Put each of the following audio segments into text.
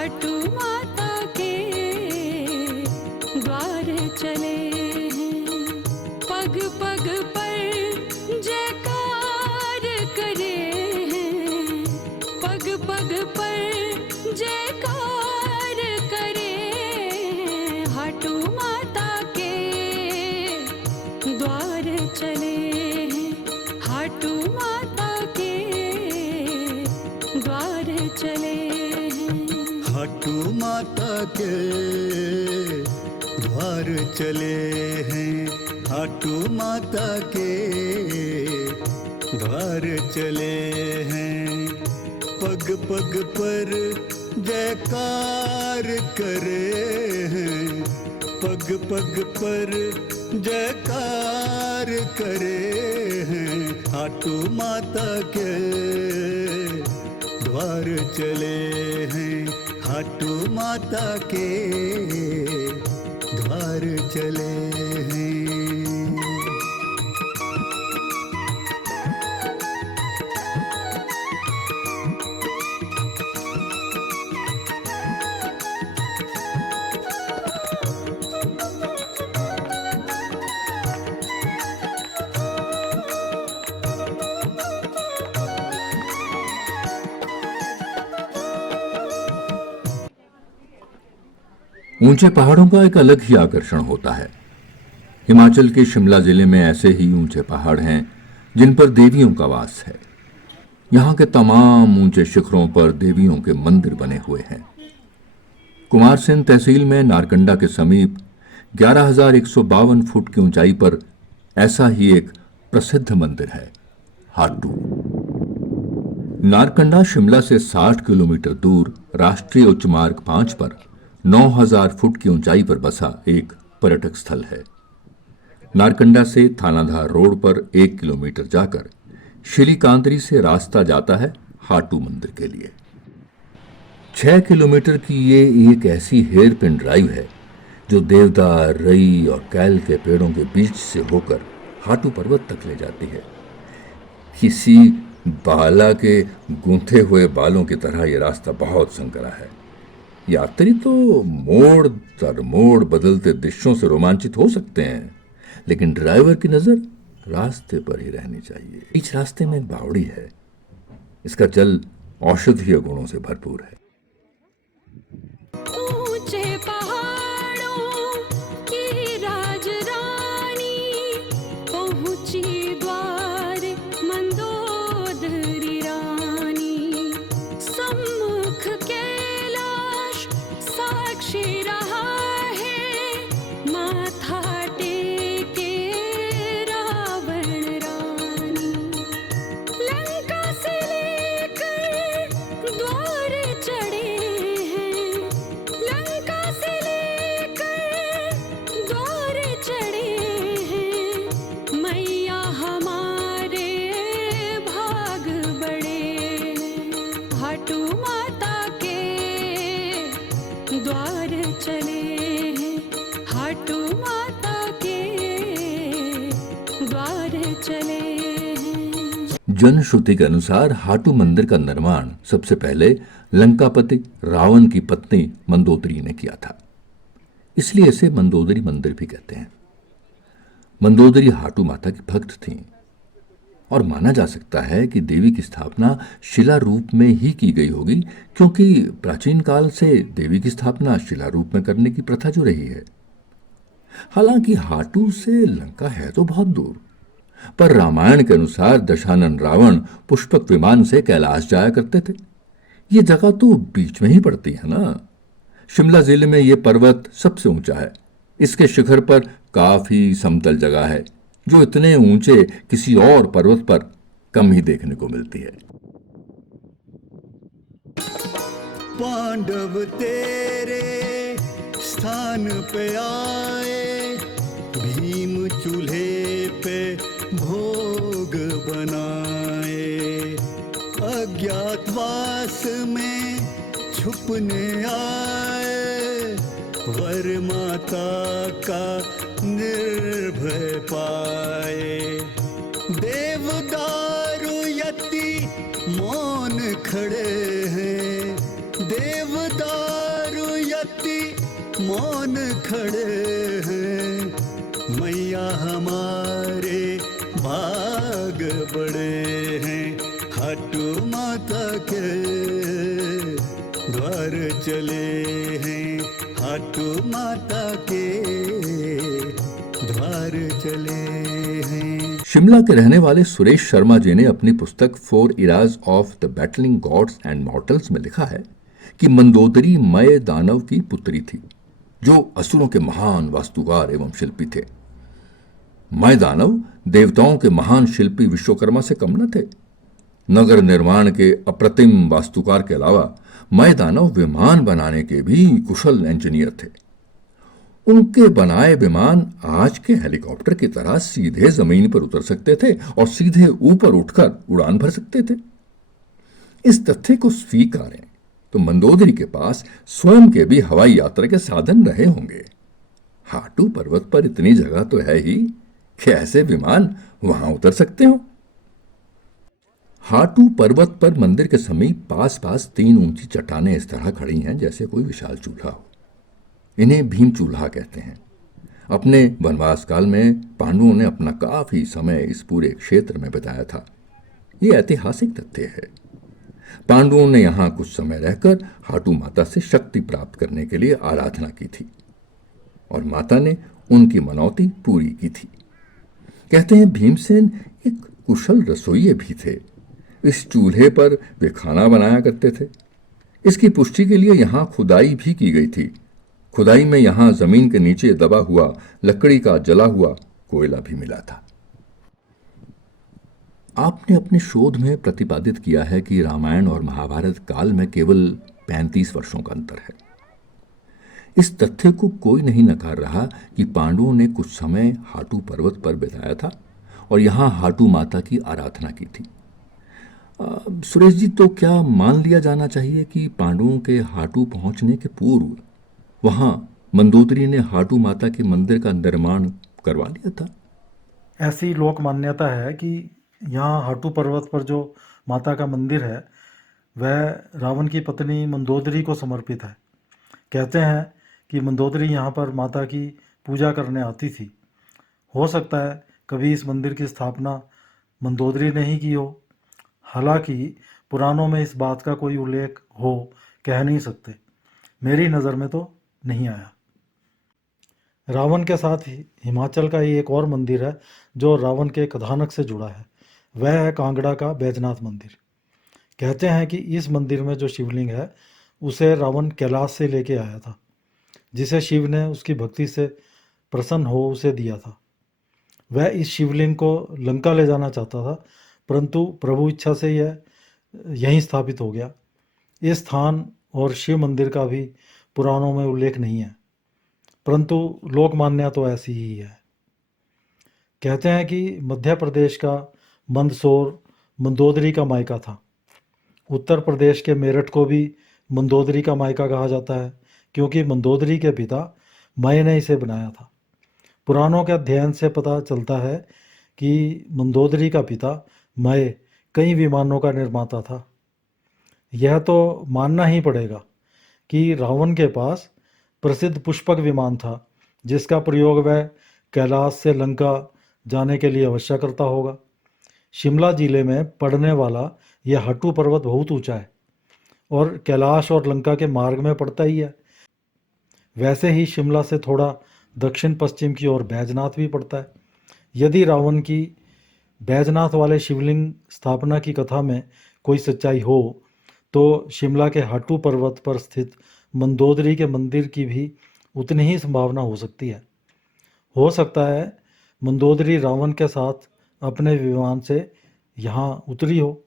खाटू माता के द्वार चले हैं। पग पग पर जयकार करे हैं, पग पग पर जयकार करे हैं। खाटू माता के द्वार चले हैं, खाटू माता के द्वार चले हैं। खाटू माता के द्वार चले हैं, खाटू माता के द्वार चले हैं। पग पग पर जयकार करे हैं, पग पग पर जयकार करे हैं। खाटू माता के द्वार चले हैं, खाटू माता के द्वार चले हैं। ऊंचे पहाड़ों का एक अलग ही आकर्षण होता है। हिमाचल के शिमला जिले में ऐसे ही ऊंचे पहाड़ हैं जिन पर देवियों का वास है। यहाँ के तमाम ऊंचे शिखरों पर देवियों के मंदिर बने हुए हैं। कुमारसैन तहसील में नारकंडा के समीप 11,152 फुट की ऊंचाई पर ऐसा ही एक प्रसिद्ध मंदिर है, हाटू। नारकंडा शिमला से 60 किलोमीटर दूर राष्ट्रीय उच्च मार्ग 5 पर 9,000 फुट की ऊंचाई पर बसा एक पर्यटक स्थल है। नारकंडा से थानाधार रोड पर 1 किलोमीटर जाकर श्रीकांतरी से रास्ता जाता है हाटू मंदिर के लिए। 6 किलोमीटर की ये एक ऐसी हेयर पिन ड्राइव है जो देवदार, रई और कैल के पेड़ों के बीच से होकर हाटू पर्वत तक ले जाती है। किसी बाला के गूंथे हुए बालों की तरह यह रास्ता बहुत संकरा है। यात्री तो मोड़ दर मोड़ बदलते दृश्यों से रोमांचित हो सकते हैं, लेकिन ड्राइवर की नजर रास्ते पर ही रहनी चाहिए। इस रास्ते में एक बावड़ी है, इसका जल औषधीय गुणों से भरपूर है। ऊंचे पहाड़ों की राजरानी पहुंची द्वार मंदोदरी रानी। सम्मुख कैलाश साक्षी रहा है, माथा टेके रावण रानी। लंका से लेकर द्वार चढ़े हैं, लंका से लेकर द्वार चढ़े हैं। मैया हमारे भाग बड़े हैं, खाटू माता के द्वार चले हैं, खाटू माता के द्वार चले हैं। जनश्रुति के अनुसार हाटू मंदिर का निर्माण सबसे पहले लंकापति रावण की पत्नी मंदोदरी ने किया था, इसलिए इसे मंदोदरी मंदिर भी कहते हैं। मंदोदरी हाटू माता की भक्त थीं और माना जा सकता है कि देवी की स्थापना शिला रूप में ही की गई होगी, क्योंकि प्राचीन काल से देवी की स्थापना शिला रूप में करने की प्रथा जो रही है। हालांकि हाटू से लंका है तो बहुत दूर, पर रामायण के अनुसार दशानन रावण पुष्पक विमान से कैलाश जाया करते थे। ये जगह तो बीच में ही पड़ती है ना। शिमला जिले में यह पर्वत सबसे ऊंचा है। इसके शिखर पर काफी समतल जगह है, जो इतने ऊंचे किसी और पर्वत पर कम ही देखने को मिलती है। पांडव तेरे स्थान पे आए, भीम चूल्हे पे भोग बनाए। अज्ञातवास में छुपने आए, वर माता का निर्भय पाए। देवदारू यति मौन खड़े हैं, देवदार मौन खड़े हैं, मैया हमारे भाग बड़े हैं, खाटू माता के द्वार चले हैं, खाटू माता के द्वार चले हैं। शिमला के रहने वाले सुरेश शर्मा जी ने अपनी पुस्तक 4 eras of the battling gods and mortals में लिखा है कि मंदोदरी मय दानव की पुत्री थी, जो असुरों के महान वास्तुकार एवं शिल्पी थे। मय दानव देवताओं के महान शिल्पी विश्वकर्मा से कम न थे। नगर निर्माण के अप्रतिम वास्तुकार के अलावा मय दानव विमान बनाने के भी कुशल इंजीनियर थे। उनके बनाए विमान आज के हेलीकॉप्टर की तरह सीधे जमीन पर उतर सकते थे और सीधे ऊपर उठकर उड़ान भर सकते थे। इस तथ्य को स्वीकारें तो मंदोदरी के पास स्वयं के भी हवाई यात्रा के साधन रहे होंगे। हाटू पर्वत पर इतनी जगह तो है ही कि ऐसे विमान वहां उतर सकते हो। हाटू पर्वत पर मंदिर के समीप पास पास 3 ऊंची चट्टानें इस तरह खड़ी हैं जैसे कोई विशाल चूल्हा हो। इन्हें भीम चूल्हा कहते हैं। अपने वनवास काल में पांडवों ने अपना काफी समय इस पूरे क्षेत्र में बिताया था। ये ऐतिहासिक तथ्य है। पांडवों ने यहां कुछ समय रहकर हाटू माता से शक्ति प्राप्त करने के लिए आराधना की थी और माता ने उनकी मनौती पूरी की थी। कहते हैं भीमसेन एक कुशल रसोइये भी थे। इस चूल्हे पर वे खाना बनाया करते थे। इसकी पुष्टि के लिए यहां खुदाई भी की गई थी। खुदाई में यहां जमीन के नीचे दबा हुआ लकड़ी का जला हुआ कोयला भी मिला था। आपने अपने शोध में प्रतिपादित किया है कि रामायण और महाभारत काल में केवल 35 वर्षों का अंतर है। इस तथ्य को कोई नहीं नकार रहा कि पांडवों ने कुछ समय हाटू पर्वत पर बिताया था और यहां हाटू माता की आराधना की थी। सुरेश जी, तो क्या मान लिया जाना चाहिए कि पांडवों के हाटू पहुंचने के पूर्व वहां मंदोदरी ने हाटू माता के मंदिर का निर्माण करवा लिया था? ऐसी लोक मान्यता है कि यहाँ हाटू पर्वत पर जो माता का मंदिर है वह रावण की पत्नी मंदोदरी को समर्पित है। कहते हैं कि मंदोदरी यहाँ पर माता की पूजा करने आती थी। हो सकता है कभी इस मंदिर की स्थापना मंदोदरी ने ही की हो। हालांकि पुराणों में इस बात का कोई उल्लेख हो कह नहीं सकते। मेरी नज़र में तो नहीं आया। रावण के साथ ही हिमाचल का ही एक और मंदिर है जो रावण के कथानक से जुड़ा है। वह है कांगड़ा का बैजनाथ मंदिर। कहते हैं कि इस मंदिर में जो शिवलिंग है उसे रावण कैलाश से लेके आया था, जिसे शिव ने उसकी भक्ति से प्रसन्न हो उसे दिया था। वह इस शिवलिंग को लंका ले जाना चाहता था, परंतु प्रभु इच्छा से यह यहीं स्थापित हो गया। इस स्थान और शिव मंदिर का भी पुराणों में उल्लेख नहीं है, परंतु लोक मान्यता तो ऐसी ही है। कहते हैं कि मध्य प्रदेश का मंदसौर मंदोदरी का मायका था। उत्तर प्रदेश के मेरठ को भी मंदोदरी का मायका कहा जाता है, क्योंकि मंदोदरी के पिता मय ने इसे बनाया था। पुराणों के अध्ययन से पता चलता है कि मंदोदरी का पिता मय कई विमानों का निर्माता था। यह तो मानना ही पड़ेगा कि रावण के पास प्रसिद्ध पुष्पक विमान था, जिसका प्रयोग वह कैलाश से लंका जाने के लिए अवश्य करता होगा। शिमला जिले में पड़ने वाला यह हाटू पर्वत बहुत ऊंचा है और कैलाश और लंका के मार्ग में पड़ता ही है। वैसे ही शिमला से थोड़ा दक्षिण पश्चिम की ओर बैजनाथ भी पड़ता है। यदि रावण की बैजनाथ वाले शिवलिंग स्थापना की कथा में कोई सच्चाई हो तो शिमला के हाटू पर्वत पर स्थित मंदोदरी के मंदिर की भी उतनी ही संभावना हो सकती है। हो सकता है मंदोदरी रावण के साथ अपने विमान से यहाँ उतरी हो,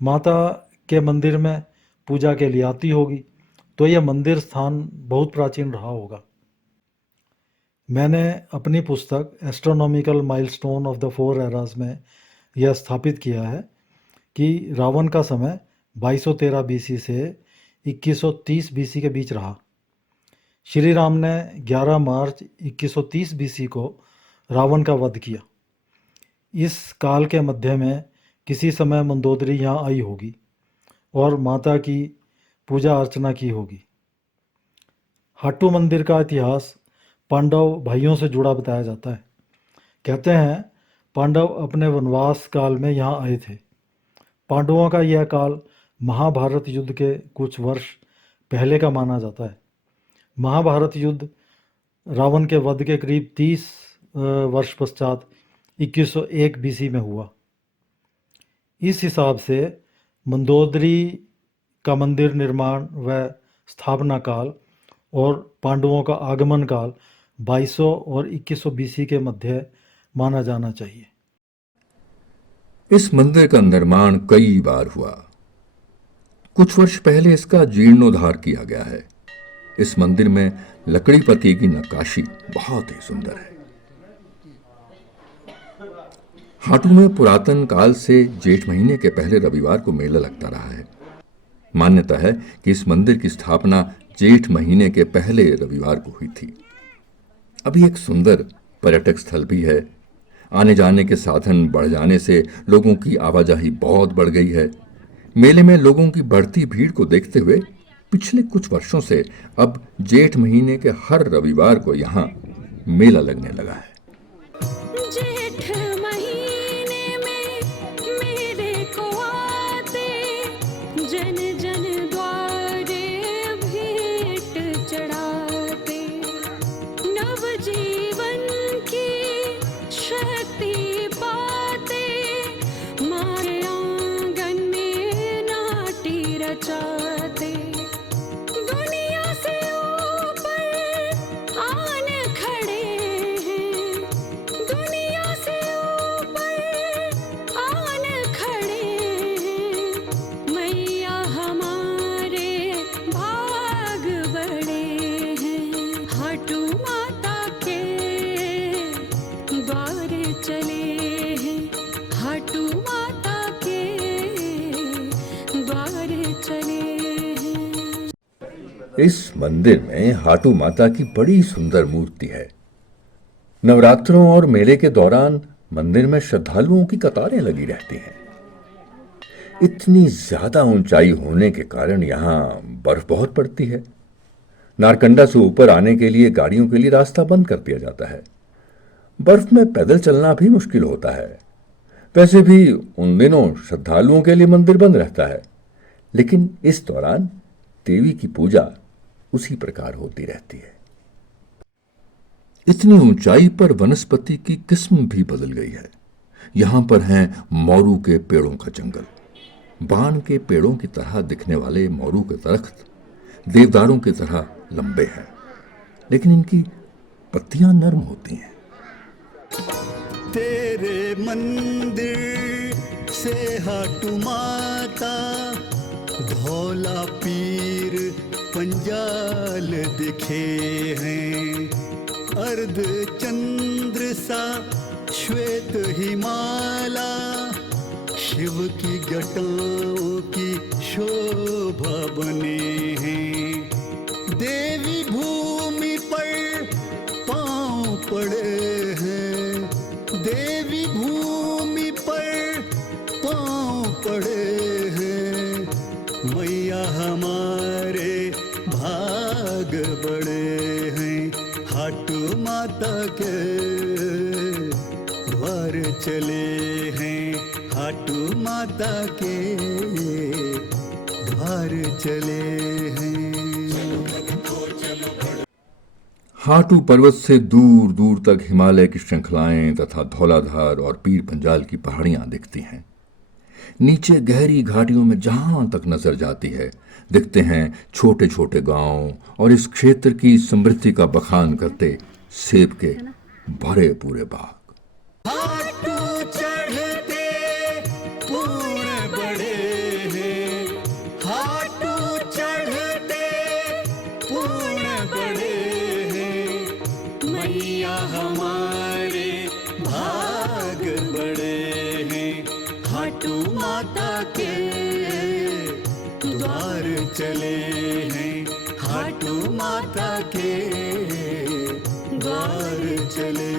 माता के मंदिर में पूजा के लिए आती होगी, तो यह मंदिर स्थान बहुत प्राचीन रहा होगा। मैंने अपनी पुस्तक astronomical milestone of the 4 eras में यह स्थापित किया है कि रावण का समय 2213 बीसी से 2130 बीसी के बीच रहा। श्री राम ने 11 मार्च 2130 बीसी को रावण का वध किया। इस काल के मध्य में किसी समय मंदोदरी यहाँ आई होगी और माता की पूजा अर्चना की होगी। हाटू मंदिर का इतिहास पांडव भाइयों से जुड़ा बताया जाता है। कहते हैं पांडव अपने वनवास काल में यहाँ आए थे। पांडवों का यह काल महाभारत युद्ध के कुछ वर्ष पहले का माना जाता है। महाभारत युद्ध रावण के वध के करीब 30 वर्ष पश्चात 2101 बीसी में हुआ। इस हिसाब से मंदोदरी का मंदिर निर्माण व स्थापना काल और पांडवों का आगमन काल 2200 और 2100 बीसी के मध्य माना जाना चाहिए। इस मंदिर का निर्माण कई बार हुआ। कुछ वर्ष पहले इसका जीर्णोद्धार किया गया है। इस मंदिर में लकड़ी पर की गई नक्काशी बहुत ही सुंदर है। हाटू में पुरातन काल से जेठ महीने के पहले रविवार को मेला लगता रहा है। मान्यता है कि इस मंदिर की स्थापना जेठ महीने के पहले रविवार को हुई थी। अभी एक सुंदर पर्यटक स्थल भी है। आने जाने के साधन बढ़ जाने से लोगों की आवाजाही बहुत बढ़ गई है। मेले में लोगों की बढ़ती भीड़ को देखते हुए पिछले कुछ वर्षों से अब जेठ महीने के हर रविवार को यहाँ मेला लगने लगा है। जेठ महीने में मेरे को आते जन जन द्वारे भेंट चढ़ाते, नवजीवन की शक्ति पाते, मारे आंगन में नाटी रचाते, दुनिया से ऊपर आन खड़े हैं, दुनिया से ऊपर आन खड़े हैं, मैया हमारे भाग बड़े हैं, हाटू माता के द्वार चले हैं, हाटू माता के द्वार चले हैं। इस मंदिर में हाटू माता की बड़ी सुंदर मूर्ति है। नवरात्रों और मेले के दौरान मंदिर में श्रद्धालुओं की कतारें लगी रहती हैं। इतनी ज्यादा ऊंचाई होने के कारण यहाँ बर्फ बहुत पड़ती है। नारकंडा से ऊपर आने के लिए गाड़ियों के लिए रास्ता बंद कर दिया जाता है। बर्फ में पैदल चलना भी मुश्किल होता है। वैसे भी उन दिनों श्रद्धालुओं के लिए मंदिर बंद रहता है, लेकिन इस दौरान देवी की पूजा उसी प्रकार होती रहती है। इतनी ऊंचाई पर वनस्पति की किस्म भी बदल गई है। यहां पर हैं मोरू के पेड़ों का जंगल। बाण के पेड़ों की तरह दिखने वाले मोरू के दरख्त देवदारों की तरह लंबे हैं, लेकिन इनकी पत्तियां नरम होती हैं। तेरे मंदिर से हाटू माता धौला पीर पंजाल दिखे हैं, अर्ध चंद्र सा श्वेत हिमाला शिव की जटाओं की शोभा बने हैं, देवी भूमि पर पांव पड़े हैं, देवी भूमि पर पांव पड़े हैं, मैया हमारे भाग बड़े हैं, हाटू माता के द्वार चले हैं, हाटू माता के द्वार चले हैं। हाटू पर्वत से दूर दूर तक हिमालय की श्रृंखलाएं तथा धौलाधार और पीर पंजाल की पहाड़ियां दिखती हैं। नीचे गहरी घाटियों में जहां तक नजर जाती है दिखते हैं छोटे छोटे गांव और इस क्षेत्र की समृद्धि का बखान करते सेब के भरे पूरे बाग। हाटू चढ़ते पूर्ण बड़े हैं, हाटू चढ़ते पूर्ण बड़े हैं, मैया हमारे भाग बड़े हैं, हाटू माता के द्वार चले हैं, हाटू माता के द्वार चले